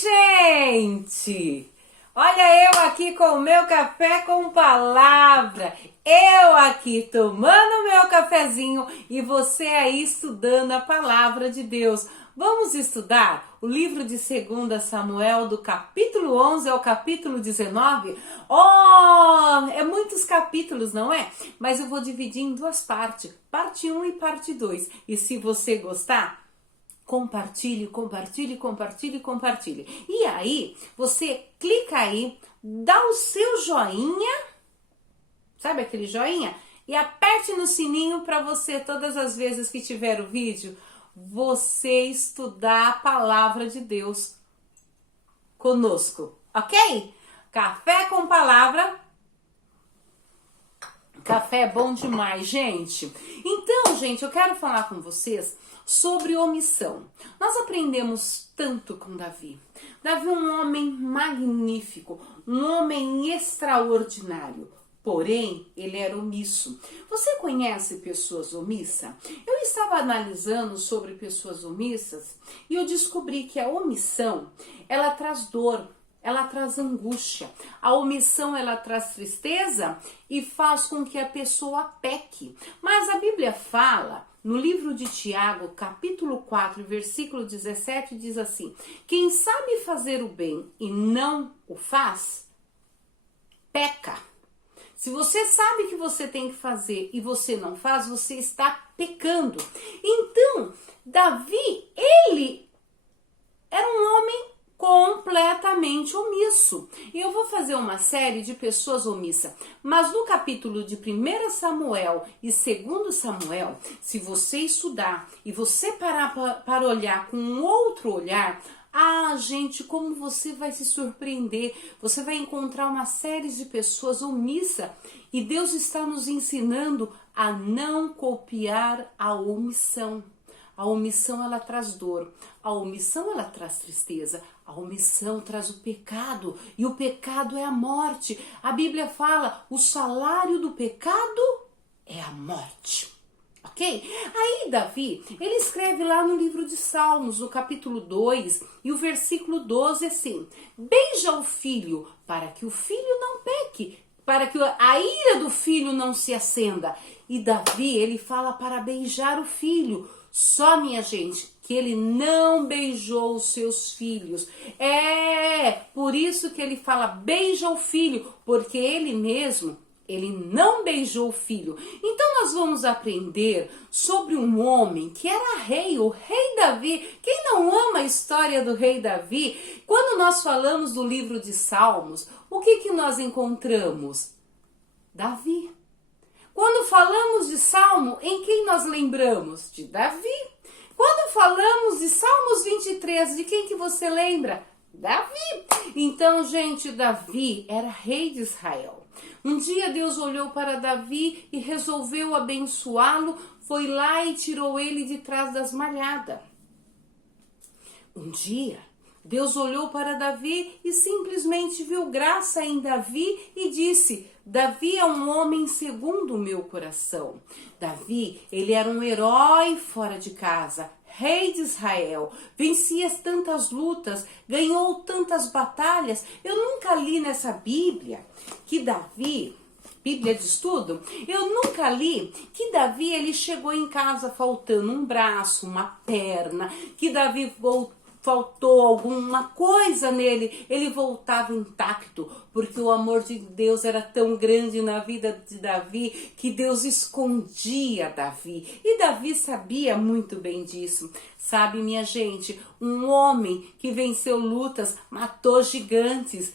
gente! Olha eu aqui com o meu café com palavra, eu aqui tomando meu cafezinho e você aí estudando a palavra de Deus. Vamos estudar o livro de 2 Samuel do capítulo 11 ao capítulo 19? É muitos capítulos, não é? Mas eu vou dividir em duas partes, parte 1 e parte 2. E se você gostar, compartilhe, compartilhe, compartilhe, compartilhe. E aí, você clica aí, dá o seu joinha, sabe aquele joinha? E aperte no sininho para você, todas as vezes que tiver o vídeo, você estudar a palavra de Deus conosco, ok? Café com palavra. Café é bom demais, gente. Então, gente, eu quero falar com vocês sobre omissão. Nós aprendemos tanto com Davi. Davi é um homem magnífico, um homem extraordinário. Porém, ele era omisso. Você conhece pessoas omissas? Eu estava analisando sobre pessoas omissas e eu descobri que a omissão, ela traz dor, ela traz angústia. A omissão, ela traz tristeza e faz com que a pessoa peque. Mas a Bíblia fala, no livro de Tiago, capítulo 4, versículo 17, diz assim: quem sabe fazer o bem e não o faz, peca. Se você sabe que você tem que fazer e você não faz, você está pecando. Então, Davi, ele era um homem completamente omisso. E eu vou fazer uma série de pessoas omissas. Mas no capítulo de 1 Samuel e 2 Samuel, se você estudar e você parar para olhar com um outro olhar, gente, como você vai se surpreender. Você vai encontrar uma série de pessoas omissas. E Deus está nos ensinando a não copiar a omissão. A omissão, ela traz dor. A omissão, ela traz tristeza. A omissão traz o pecado. E o pecado é a morte. A Bíblia fala, o salário do pecado é a morte. Ok? Aí Davi, ele escreve lá no livro de Salmos, no capítulo 2, e o versículo 12 assim: beija o filho, para que o filho não peque, para que a ira do filho não se acenda. E Davi, ele fala para beijar o filho. Só, minha gente, que ele não beijou os seus filhos. Por isso que ele fala beija o filho, porque ele mesmo, ele não beijou o filho. Então nós vamos aprender sobre um homem que era rei, o rei Davi. Quem não ama a história do rei Davi? Quando nós falamos do livro de Salmos, o que nós encontramos? Davi. Quando falamos de Salmo, em quem nós lembramos? De Davi. Quando falamos de Salmos 23, de quem que você lembra? Davi. Então, gente, Davi era rei de Israel. Um dia Deus olhou para Davi e resolveu abençoá-lo, foi lá e tirou ele de trás das malhadas. Um dia Deus olhou para Davi e simplesmente viu graça em Davi e disse: Davi é um homem segundo o meu coração. Davi, ele era um herói fora de casa, rei de Israel, vencia tantas lutas, ganhou tantas batalhas. Eu nunca li nessa Bíblia que Davi, Bíblia de estudo, eu nunca li que Davi, ele chegou em casa faltando um braço, uma perna, que Davi faltou alguma coisa nele, ele voltava intacto, porque o amor de Deus era tão grande na vida de Davi, que Deus escondia Davi, e Davi sabia muito bem disso. Sabe, minha gente, um homem que venceu lutas, matou gigantes,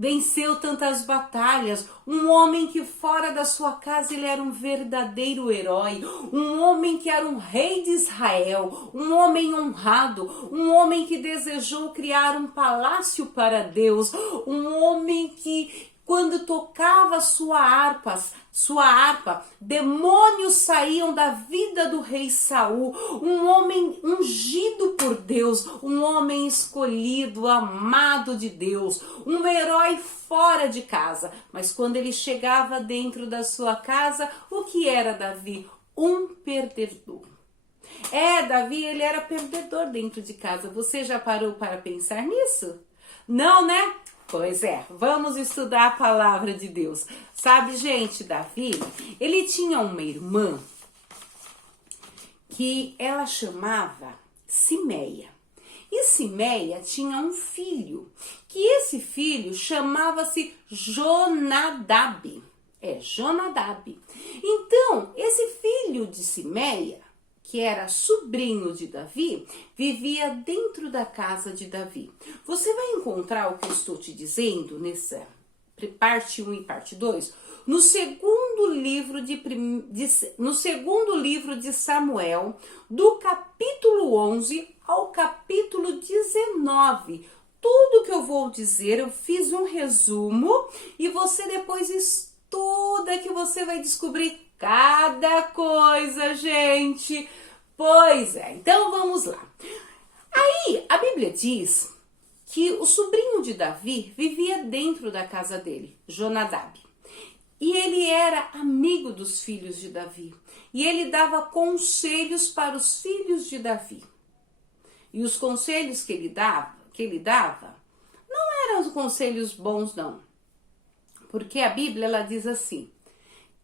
venceu tantas batalhas, um homem que fora da sua casa ele era um verdadeiro herói, um homem que era um rei de Israel, um homem honrado, um homem que desejou criar um palácio para Deus, um homem que quando tocava sua harpa, demônios saíam da vida do rei Saul, um homem ungido por Deus, um homem escolhido, amado de Deus, um herói fora de casa. Mas quando ele chegava dentro da sua casa, o que era Davi? Um perdedor. Davi, ele era perdedor dentro de casa. Você já parou para pensar nisso? Não, né? Pois é, vamos estudar a palavra de Deus. Sabe, gente, Davi, ele tinha uma irmã que ela chamava Simeia. E Simeia tinha um filho, que esse filho chamava-se Jonadab. Jonadab. Então, esse filho de Simeia, que era sobrinho de Davi, vivia dentro da casa de Davi. Você vai encontrar o que eu estou te dizendo nessa parte 1 e parte 2 no segundo livro de Samuel, do capítulo 11 ao capítulo 19. Tudo que eu vou dizer, eu fiz um resumo e você depois estuda que você vai descobrir cada coisa, gente. Pois é, então vamos lá. Aí, a Bíblia diz que o sobrinho de Davi vivia dentro da casa dele, Jonadab. E ele era amigo dos filhos de Davi. E ele dava conselhos para os filhos de Davi. E os conselhos que ele dava não eram os conselhos bons, não. Porque a Bíblia, ela diz assim,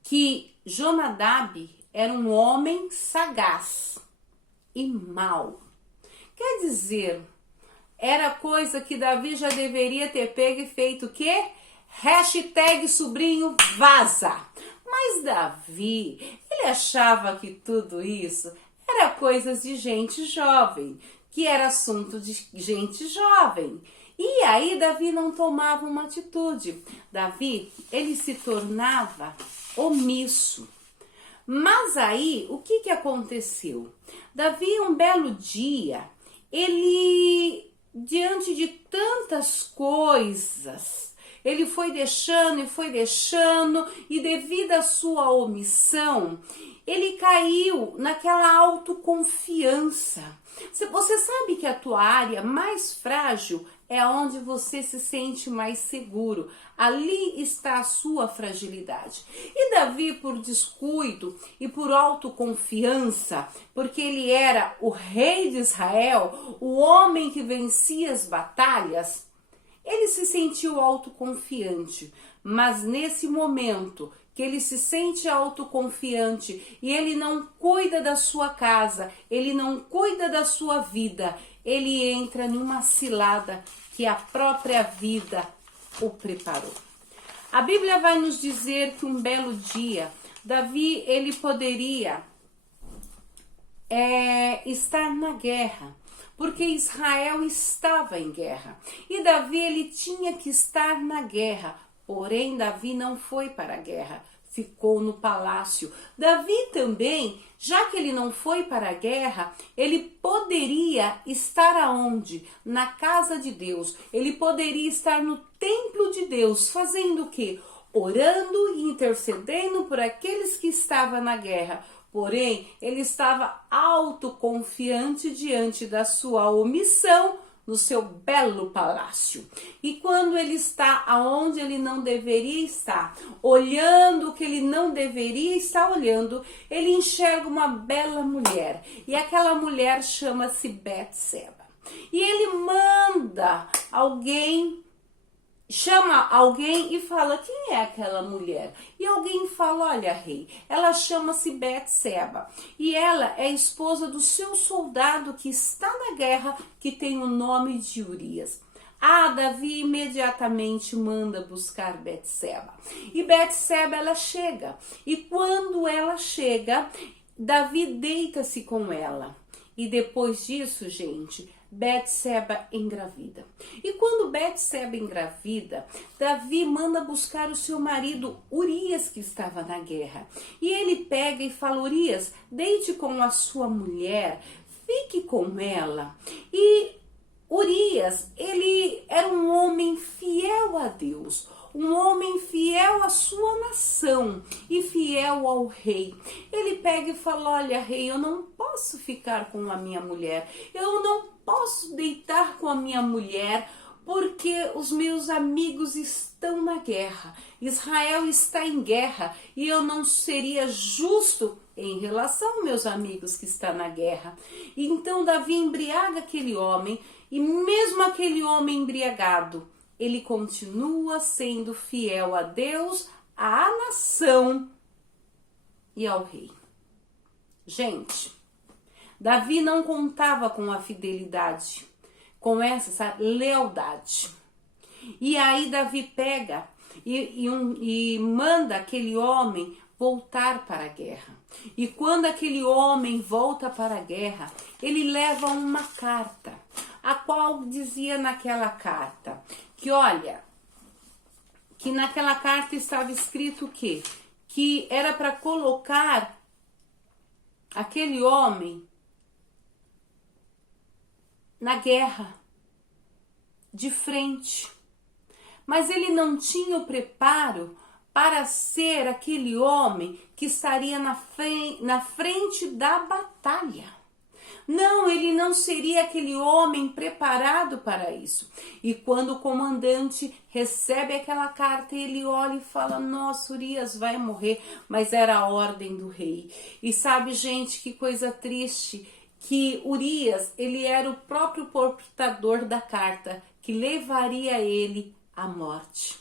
que Jonadab era um homem sagaz e mau. Quer dizer, era coisa que Davi já deveria ter pego e feito o quê? Hashtag sobrinho vaza. Mas Davi, ele achava que tudo isso era coisas de gente jovem, que era assunto de gente jovem. E aí Davi não tomava uma atitude. Davi, ele se tornava omisso. Mas aí, o que aconteceu? Davi, um belo dia, ele, diante de tantas coisas, ele foi deixando, e devido à sua omissão, ele caiu naquela autoconfiança. Você sabe que a tua área mais frágil é onde você se sente mais seguro. Ali está a sua fragilidade. E Davi, por descuido e por autoconfiança, porque ele era o rei de Israel, o homem que vencia as batalhas, ele se sentiu autoconfiante. Mas nesse momento que ele se sente autoconfiante e ele não cuida da sua casa, ele não cuida da sua vida, ele entra numa cilada que a própria vida o preparou. A Bíblia vai nos dizer que um belo dia, Davi, ele poderia estar na guerra, porque Israel estava em guerra. E Davi, ele tinha que estar na guerra, porém Davi não foi para a guerra, ficou no palácio. Davi também, já que ele não foi para a guerra, ele poderia estar aonde? Na casa de Deus. Ele poderia estar no templo de Deus, fazendo o quê? Orando e intercedendo por aqueles que estavam na guerra. Porém, ele estava autoconfiante diante da sua omissão no seu belo palácio. E quando ele está aonde ele não deveria estar, olhando o que ele não deveria estar olhando, ele enxerga uma bela mulher. E aquela mulher chama-se Betseba. E ele chama alguém e fala, quem é aquela mulher? E alguém fala, olha, rei, ela chama-se Betseba e ela é esposa do seu soldado que está na guerra, que tem o nome de Urias. Davi imediatamente manda buscar Betseba. E Betseba, ela chega. E quando ela chega, Davi deita-se com ela. E depois disso, gente, Betseba engravida. E quando Betseba engravida, Davi manda buscar o seu marido Urias, que estava na guerra. E ele pega e fala, Urias, deite com a sua mulher, fique com ela. E Urias, ele era um homem fiel a Deus, um homem fiel à sua nação e fiel ao rei. Ele pega e fala, olha, rei, eu não posso ficar com a minha mulher, eu não posso deitar com a minha mulher, porque os meus amigos estão na guerra, Israel está em guerra, e eu não seria justo em relação, meus amigos, que está na guerra. Então Davi embriaga aquele homem, e mesmo aquele homem embriagado, ele continua sendo fiel a Deus, à nação e ao rei. Gente, Davi não contava com a fidelidade, com essa lealdade. E aí Davi pega e manda aquele homem voltar para a guerra. E quando aquele homem volta para a guerra, ele leva uma carta, a qual dizia naquela carta que, olha, que naquela carta estava escrito o quê? Que era para colocar aquele homem na guerra, de frente. Mas ele não tinha o preparo para ser aquele homem que estaria na frente da batalha. Não, ele não seria aquele homem preparado para isso. E quando o comandante recebe aquela carta, ele olha e fala, nossa, Urias vai morrer, mas era a ordem do rei. E sabe, gente, que coisa triste, que Urias, ele era o próprio portador da carta, que levaria ele à morte.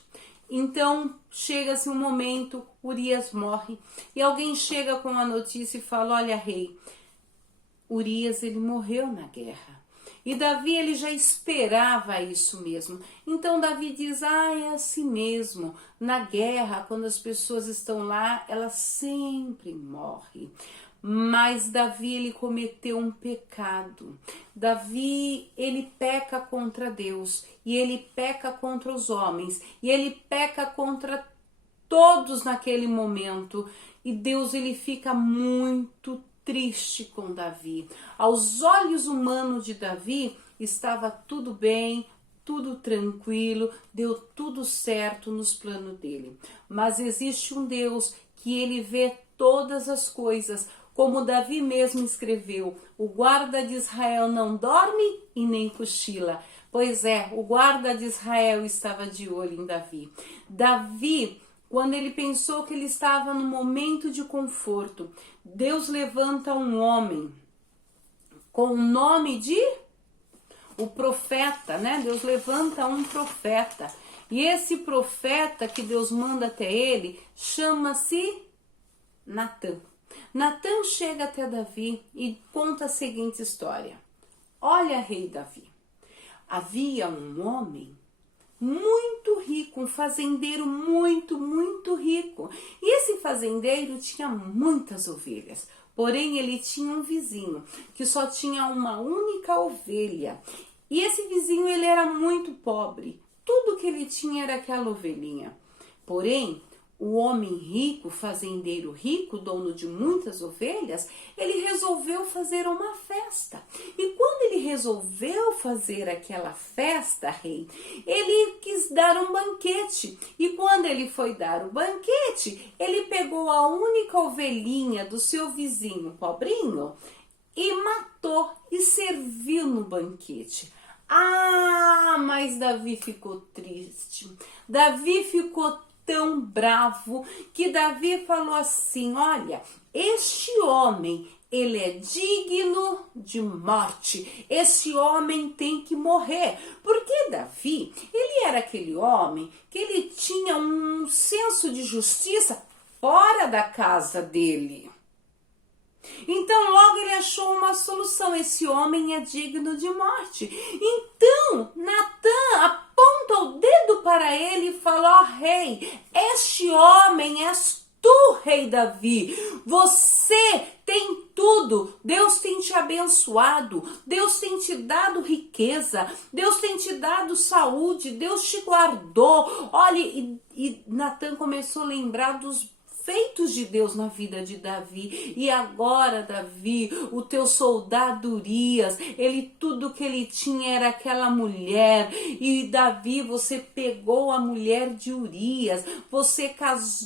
Então, chega-se um momento, Urias morre, e alguém chega com a notícia e fala, olha, rei, Urias, ele morreu na guerra. E Davi, ele já esperava isso mesmo. Então Davi diz, é assim mesmo. Na guerra, quando as pessoas estão lá, elas sempre morrem. Mas Davi, ele cometeu um pecado. Davi, ele peca contra Deus. E ele peca contra os homens. E ele peca contra todos naquele momento. E Deus, ele fica muito triste com Davi. Aos olhos humanos de Davi, estava tudo bem, tudo tranquilo, deu tudo certo nos planos dele. Mas existe um Deus que ele vê todas as coisas, como Davi mesmo escreveu, o guarda de Israel não dorme e nem cochila. Pois é, o guarda de Israel estava de olho em Davi. Davi, quando ele pensou que ele estava no momento de conforto, Deus levanta um homem com o nome de o profeta, né? Deus levanta um profeta. E esse profeta que Deus manda até ele chama-se Natã. Natã chega até Davi e conta a seguinte história. Olha, rei Davi, havia um homem muito rico, um fazendeiro muito rico. E esse fazendeiro tinha muitas ovelhas. Porém, ele tinha um vizinho que só tinha uma única ovelha. E esse vizinho, ele era muito pobre. Tudo que ele tinha era aquela ovelhinha. Porém, o homem rico, fazendeiro rico, dono de muitas ovelhas, ele resolveu fazer uma festa. E quando ele resolveu fazer aquela festa, rei, ele quis dar um banquete. E quando ele foi dar o banquete, ele pegou a única ovelhinha do seu vizinho pobrinho e matou e serviu no banquete. Mas Davi ficou triste. Davi ficou tão bravo que Davi falou assim, olha, este homem, ele é digno de morte, esse homem tem que morrer, porque Davi, ele era aquele homem que ele tinha um senso de justiça fora da casa dele. Então logo ele achou uma solução, esse homem é digno de morte. Então Natã aponta o dedo para ele e fala, rei, este homem és tu, rei Davi, você tem tudo, Deus tem te abençoado, Deus tem te dado riqueza, Deus tem te dado saúde, Deus te guardou. Olha, e Natã começou a lembrar dos feitos de Deus na vida de Davi. E agora, Davi, o teu soldado Urias, ele tudo que ele tinha era aquela mulher. E Davi, você pegou a mulher de Urias, você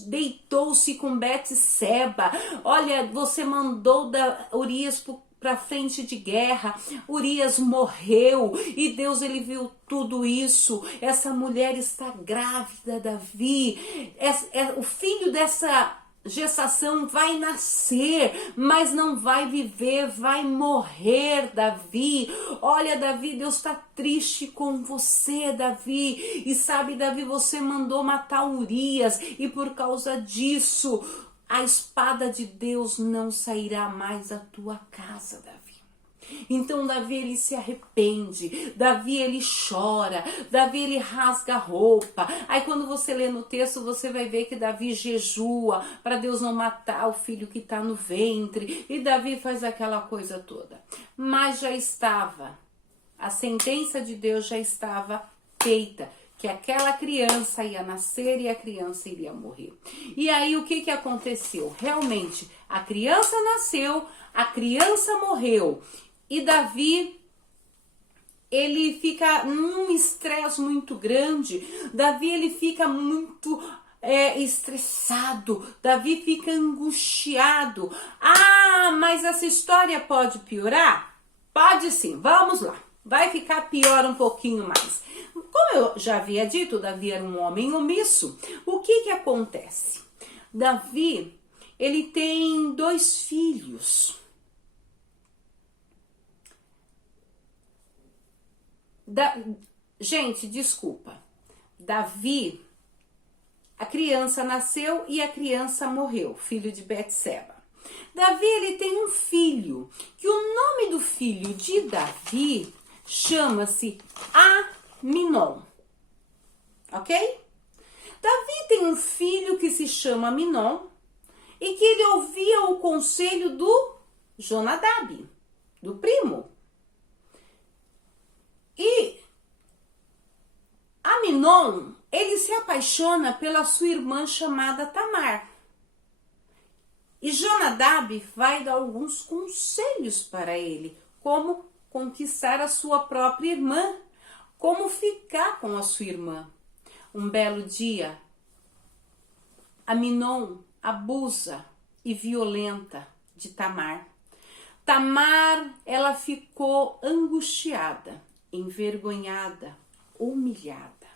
deitou-se com Betseba. Olha, você mandou Urias para frente de guerra, Urias morreu e Deus, ele viu tudo isso. Essa mulher está grávida, Davi, o filho dessa gestação vai nascer, mas não vai viver, vai morrer, Davi. Olha, Davi, Deus está triste com você, Davi. E sabe, Davi, você mandou matar Urias e por causa disso, a espada de Deus não sairá mais da tua casa, Davi. Então Davi, ele se arrepende, Davi, ele chora, Davi, ele rasga a roupa. Aí quando você lê no texto, você vai ver que Davi jejua para Deus não matar o filho que está no ventre, e Davi faz aquela coisa toda. Mas já estava, a sentença de Deus já estava feita, que aquela criança ia nascer e a criança iria morrer. E aí o que aconteceu? Realmente, a criança nasceu, a criança morreu. E Davi, ele fica num estresse muito grande. Davi, ele fica muito estressado. Davi fica angustiado. Ah, mas essa história pode piorar? Pode sim, vamos lá. Vai ficar pior um pouquinho mais. Como eu já havia dito, Davi era um homem omisso. O que acontece? Davi, ele tem 2 filhos. Gente, desculpa. Davi, a criança nasceu e a criança morreu, filho de Betseba. Davi, ele tem um filho, que o nome do filho de Davi chama-se Aminon. Ok? Davi tem um filho que se chama Aminon e que ele ouvia o conselho do Jonadab, do primo. E Aminon, ele se apaixona pela sua irmã chamada Tamar. E Jonadab vai dar alguns conselhos para ele, como conquistar a sua própria irmã, como ficar com a sua irmã. Um belo dia, Aminon abusa e violenta de Tamar. Tamar, ela ficou angustiada, envergonhada, humilhada.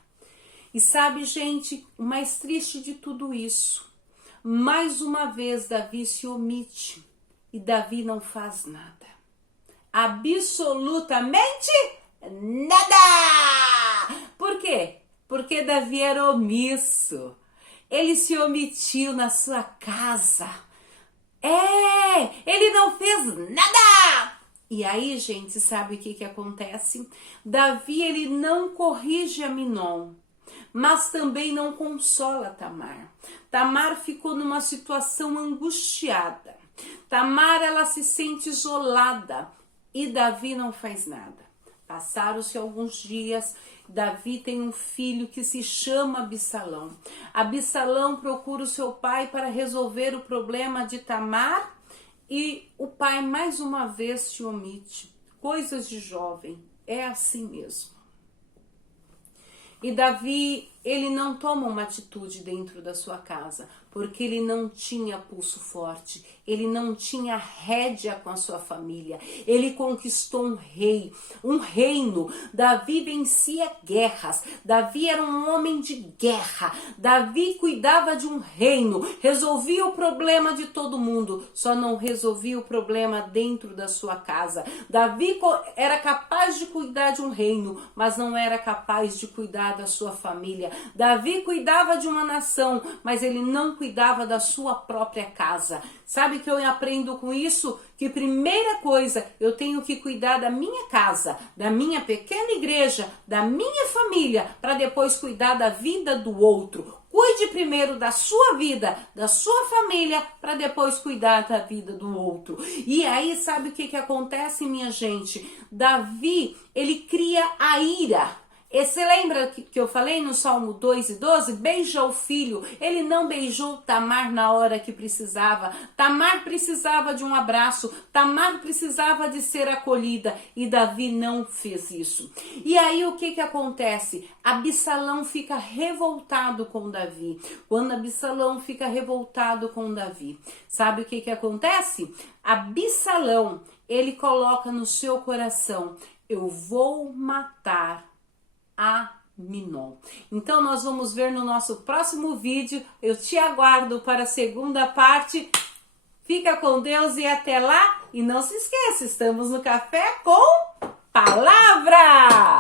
E sabe, gente, o mais triste de tudo isso, mais uma vez Davi se omite e Davi não faz nada. Absolutamente nada! Por quê? Porque Davi era omisso. Ele se omitiu na sua casa. Ele não fez nada! E aí, gente, sabe o que acontece? Davi, ele não corrige Aminon, mas também não consola Tamar. Tamar ficou numa situação angustiada. Tamar, ela se sente isolada e Davi não faz nada. Passaram-se alguns dias, Davi tem um filho que se chama Absalão. Absalão procura o seu pai para resolver o problema de Tamar e o pai mais uma vez se omite. Coisas de jovem, é assim mesmo. E Davi, ele não toma uma atitude dentro da sua casa, porque ele não tinha pulso forte, ele não tinha rédea com a sua família. Ele conquistou um rei, um reino. Davi vencia guerras. Davi era um homem de guerra. Davi cuidava de um reino, resolvia o problema de todo mundo, só não resolvia o problema dentro da sua casa. Davi era capaz de cuidar de um reino, mas não era capaz de cuidar da sua família. Davi cuidava de uma nação, mas ele não cuidava da sua própria casa. Sabe que eu aprendo com isso? Que primeira coisa, eu tenho que cuidar da minha casa, da minha pequena igreja, da minha família, para depois cuidar da vida do outro. Cuide primeiro da sua vida, da sua família, para depois cuidar da vida do outro. E aí, sabe o que acontece, minha gente? Davi, ele cria a ira. E você lembra que eu falei no Salmo 2:12? Beija o filho. Ele não beijou Tamar na hora que precisava. Tamar precisava de um abraço. Tamar precisava de ser acolhida. E Davi não fez isso. E aí o que acontece? Absalão fica revoltado com Davi. Quando Absalão fica revoltado com Davi, sabe o que acontece? Absalão, ele coloca no seu coração: eu vou matar Minon. Então nós vamos ver no nosso próximo vídeo. Eu te aguardo para a segunda parte. Fica com Deus e até lá. E não se esqueça, estamos no Café com Palavra!